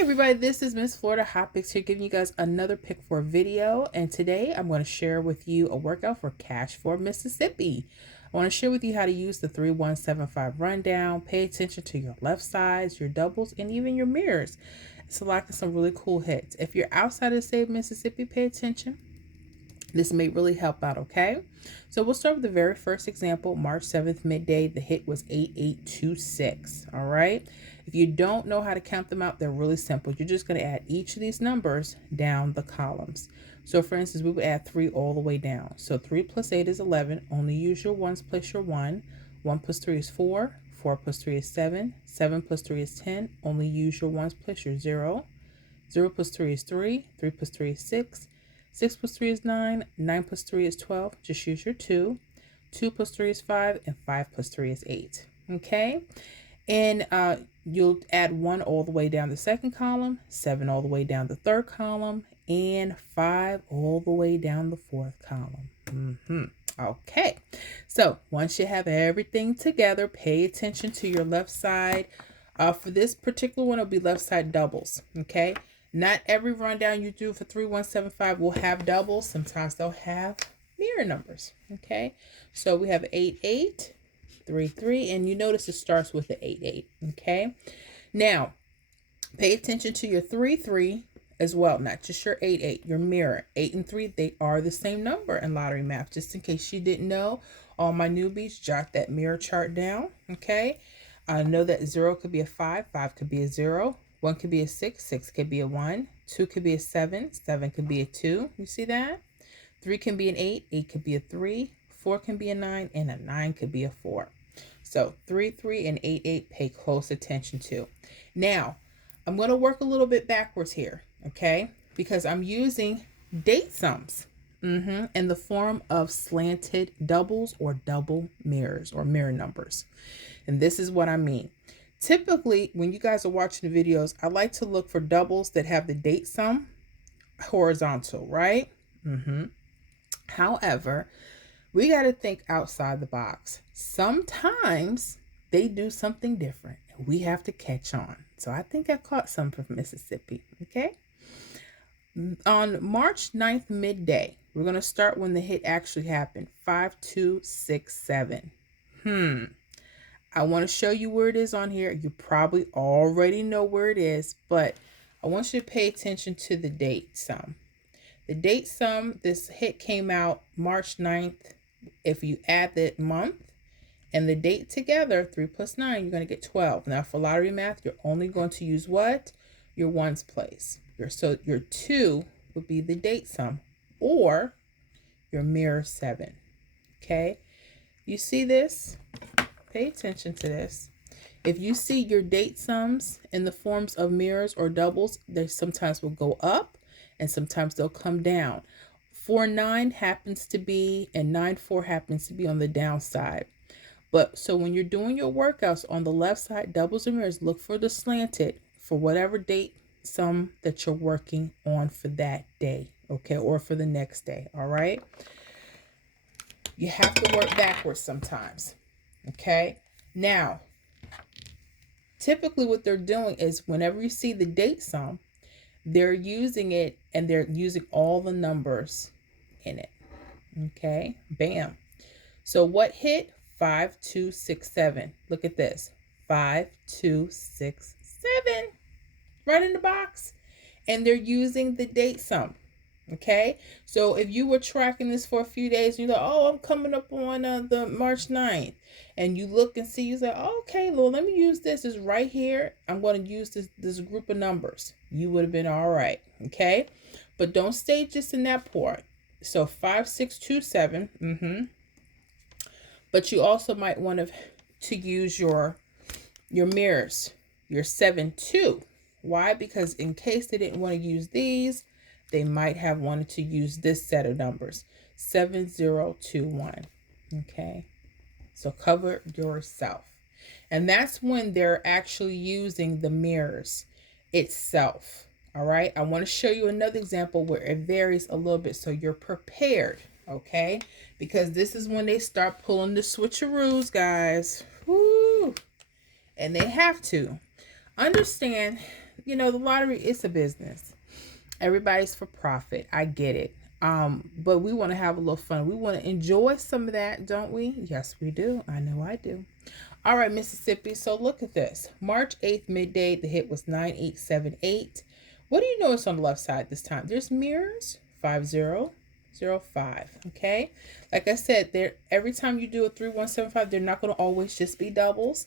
Everybody, this is Miss Florida Hot Picks here giving you guys another pick for video, and today I'm going to share with you a workout for Cash for Mississippi. I want to share with you how to use the 3175 rundown. Pay attention to your left sides, your doubles, and even your mirrors. It's locking some really cool hits. If you're outside of the state of Mississippi, pay attention. This may really help out, okay? So we'll start with the very first example, March 7th, midday. The hit was 8826, all right? If you don't know how to count them out, they're really simple. You're just going to add each of these numbers down the columns. So, for instance, we would add 3 all the way down. So 3 plus 8 is 11. Only use your ones plus your 1. 1 plus 3 is 4. 4 plus 3 is 7. 7 plus 3 is 10. Only use your ones plus your 0. 0 plus 3 is 3. 3 plus 3 is 6. 6 plus 3 is 9. 9 plus 3 is 12. Just use your 2. 2 plus 3 is 5. And 5 plus 3 is 8. Okay? And you'll add 1 all the way down the second column, 7 all the way down the third column, and 5 all the way down the fourth column. Okay. So once you have everything together, pay attention to your left side. For this particular one, it'll be left side doubles. Okay. Not every rundown you do for 3175 will have doubles. Sometimes they'll have mirror numbers. Okay. So we have 88, 3, 3, and you notice it starts with the 8, 8. Okay. Now, pay attention to your 3, 3 as well. Not just your 8, 8. Your mirror. 8 and 3, they are the same number in lottery math. Just in case you didn't know, all my newbies, jot that mirror chart down. Okay. I know that 0 could be a 5. 5 could be a 0. 1 could be a 6. 6 could be a 1. 2 could be a 7. 7 could be a 2. You see that? 3 can be an 8. 8 could be a 3. 4 can be a 9. And a 9 could be a 4. So 3, 3, and 8, 8, pay close attention to. Now, I'm going to work a little bit backwards here, okay? Because I'm using date sums in the form of slanted doubles or double mirrors or mirror numbers. And this is what I mean. Typically, when you guys are watching the videos, I like to look for doubles that have the date sum horizontal, right? However, we got to think outside the box. Sometimes they do something different, and we have to catch on. So I think I caught some from Mississippi, okay? On March 9th, midday, we're going to start when the hit actually happened, 5267. I want to show you where it is on here. You probably already know where it is, but I want you to pay attention to the date sum. The date sum, this hit came out March 9th. If you add the month and the date together, 3 plus 9, you're going to get 12. Now, for lottery math, you're only going to use what? Your ones place. So your 2 would be the date sum or your mirror 7. Okay? You see this? Pay attention to this. If you see your date sums in the forms of mirrors or doubles, they sometimes will go up and sometimes they'll come down. 4-9 happens to be, and 9-4 happens to be on the downside. But so when you're doing your workouts on the left side, doubles and mirrors, look for the slanted for whatever date sum that you're working on for that day, okay, or for the next day, all right? You have to work backwards sometimes, okay? Now, typically what they're doing is whenever you see the date sum, they're using it and they're using all the numbers in it. Okay, bam. So what hit? 5267. Look at this. 5267. Right in the box. And they're using the date sum. Okay, so if you were tracking this for a few days, you're like, oh, I'm coming up on the March 9th, and you look and see, you say, oh, okay, well, let me use this. It's right here. I'm going to use this group of numbers. You would have been all right, okay? But don't stay just in that part. So 5627, but you also might want to use your mirrors, your 7-2. Why? Because in case they didn't want to use these, they might have wanted to use this set of numbers, 7021. Okay, so cover yourself. And that's when they're actually using the mirrors itself. All right, I want to show you another example where it varies a little bit so you're prepared. Okay, because this is when they start pulling the switcheroos, guys. Woo! And they have to understand you know, the lottery is a business. Everybody's for profit. I get it. But we want to have a little fun. We want to enjoy some of that, don't we? Yes, we do. I know I do. All right, Mississippi. So look at this. March 8th, midday, the hit was 9878. What do you notice on the left side this time? There's mirrors, 5005. Okay. Like I said, there every time you do a 3175, they're not going to always just be doubles,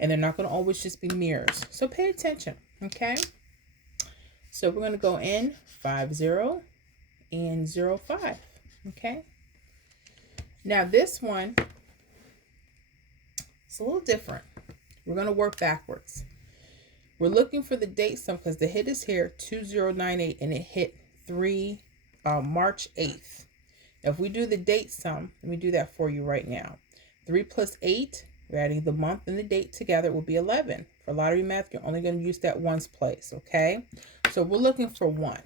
and they're not going to always just be mirrors. So pay attention. Okay. So we're going to go in 50 and 05. Okay. Now this one, it's a little different. We're going to work backwards. We're looking for the date sum because the hit is here, 2098, and it hit March 8th. Now, if we do the date sum, let me do that for you right now. 3 plus 8, we're adding the month and the date together, it will be 11. For lottery math, you're only going to use that ones place, okay? So we're looking for 1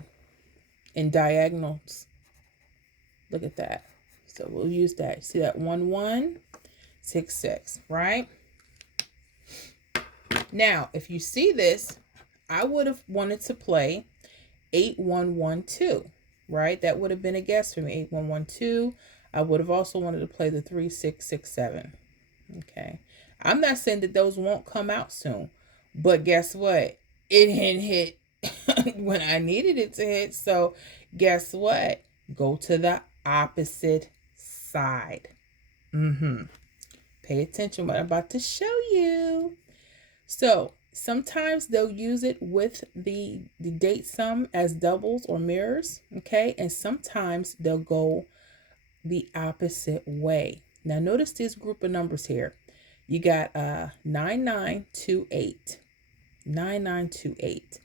in diagonals. Look at that. So we'll use that. See that 1, 1, 6, 6, right? Now, if you see this, I would have wanted to play 8112, right? That would have been a guess for me, 8112. I would have also wanted to play the 3667. Okay. I'm not saying that those won't come out soon, but guess what? It didn't hit when I needed it to hit. So guess what? Go to the opposite side. Pay attention what I'm about to show you. So sometimes they'll use it with the date sum as doubles or mirrors, okay? And sometimes they'll go the opposite way. Now notice this group of numbers here. You got 9928. 9928.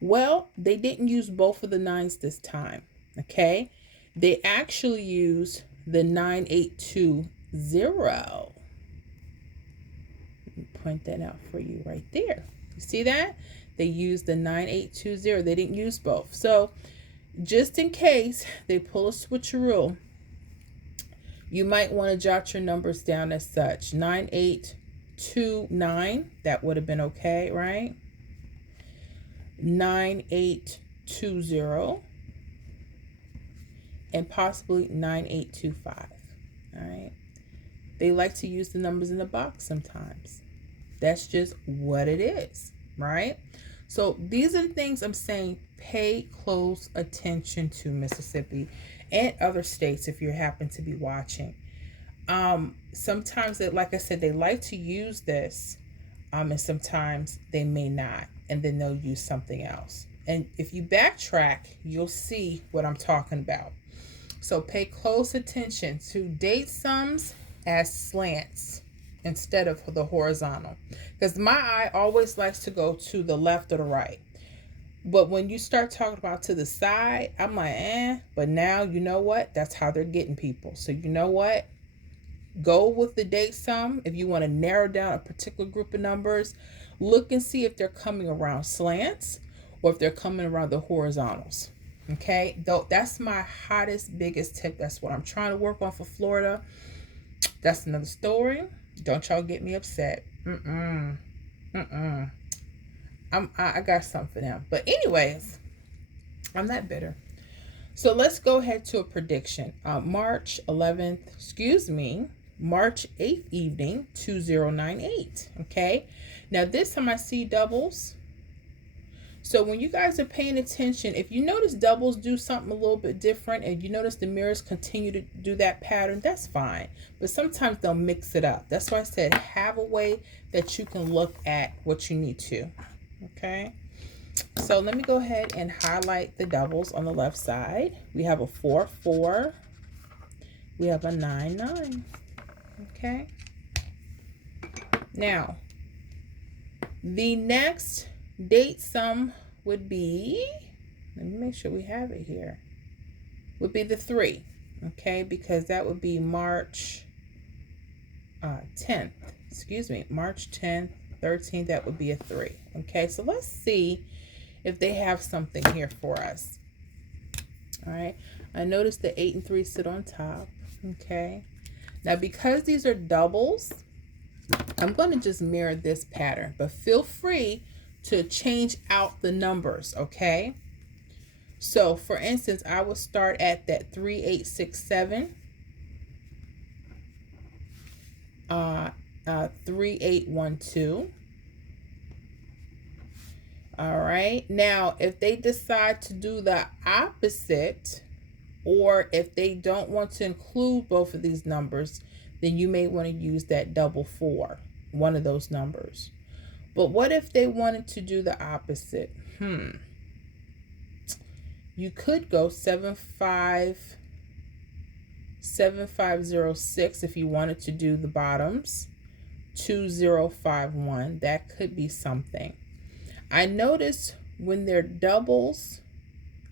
Well, they didn't use both of the nines this time, okay? They actually used the 9820. Point that out for you right there. You see that? They used the 9820. They didn't use both. So just in case they pull a switcheroo, you might want to jot your numbers down as such. 9829, that would have been okay, right? 9820 and possibly 9825. All right. They like to use the numbers in the box sometimes. That's just what it is, right? So these are the things I'm saying pay close attention to, Mississippi and other states if you happen to be watching. Sometimes, like I said, they like to use this, and sometimes they may not, and then they'll use something else. And if you backtrack, you'll see what I'm talking about. So pay close attention to date sums as slants instead of the horizontal, because my eye always likes to go to the left or the right. But when you start talking about to the side, I'm like, but now you know what? That's how they're getting people. So you know what? Go with the date sum. If you want to narrow down a particular group of numbers, look and see if they're coming around slants or if they're coming around the horizontals. Okay, though that's my hottest, biggest tip. That's what I'm trying to work on for Florida. That's another story. Don't y'all get me upset. I got something for them. But anyways, I'm not bitter. So let's go ahead to a prediction. March 8th evening, 2098. Okay. Now this time I see doubles. So when you guys are paying attention, if you notice doubles do something a little bit different and you notice the mirrors continue to do that pattern, that's fine. But sometimes they'll mix it up. That's why I said have a way that you can look at what you need to. Okay. So let me go ahead and highlight the doubles on the left side. We have a 4, 4. We have a 9, 9. Okay. Now, the next date sum would be, let me make sure we have it here, would be the 3, okay, because that would be March 10th, March 10th, 13th, that would be a 3, okay. So let's see if they have something here for us. All right, I noticed the 8 and 3 sit on top, okay. Now because these are doubles, I'm going to just mirror this pattern, but feel free to change out the numbers, okay? So for instance, I will start at that 3867, 3812. All right. Now, if they decide to do the opposite, or if they don't want to include both of these numbers, then you may want to use that double 4, one of those numbers. But what if they wanted to do the opposite? You could go 7506 if you wanted to do the bottoms. 2051. That could be something. I notice when they're doubles,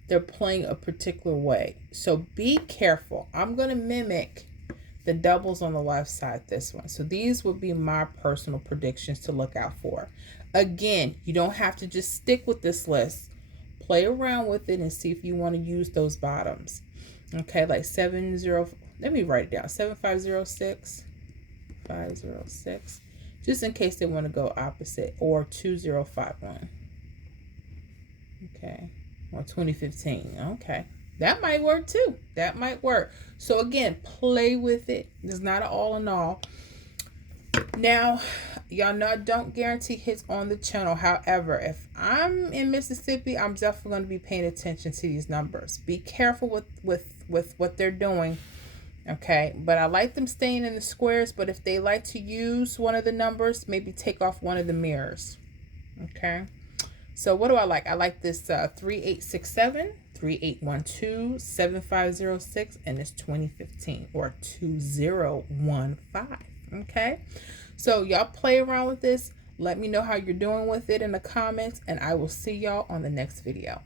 they're playing a particular way. So be careful. I'm going to mimic the doubles on the left side, this one. So these would be my personal predictions to look out for. Again, you don't have to just stick with this list. Play around with it and see if you want to use those bottoms. Okay, like 70, let me write it down. 7506, 506. Just in case they want to go opposite, or 2051. Okay, or 2015. Okay, that might work too. That might work. So again, play with it. It's not an all in all. Now, y'all know I don't guarantee hits on the channel. However, if I'm in Mississippi, I'm definitely going to be paying attention to these numbers. Be careful with what they're doing. Okay, but I like them staying in the squares, but if they like to use one of the numbers, maybe take off one of the mirrors. Okay, so what do I like? I like this 3867, 3812, 7506, and this 2015 or 2015. Okay, so y'all play around with this. Let me know how you're doing with it in the comments, and I will see y'all on the next video.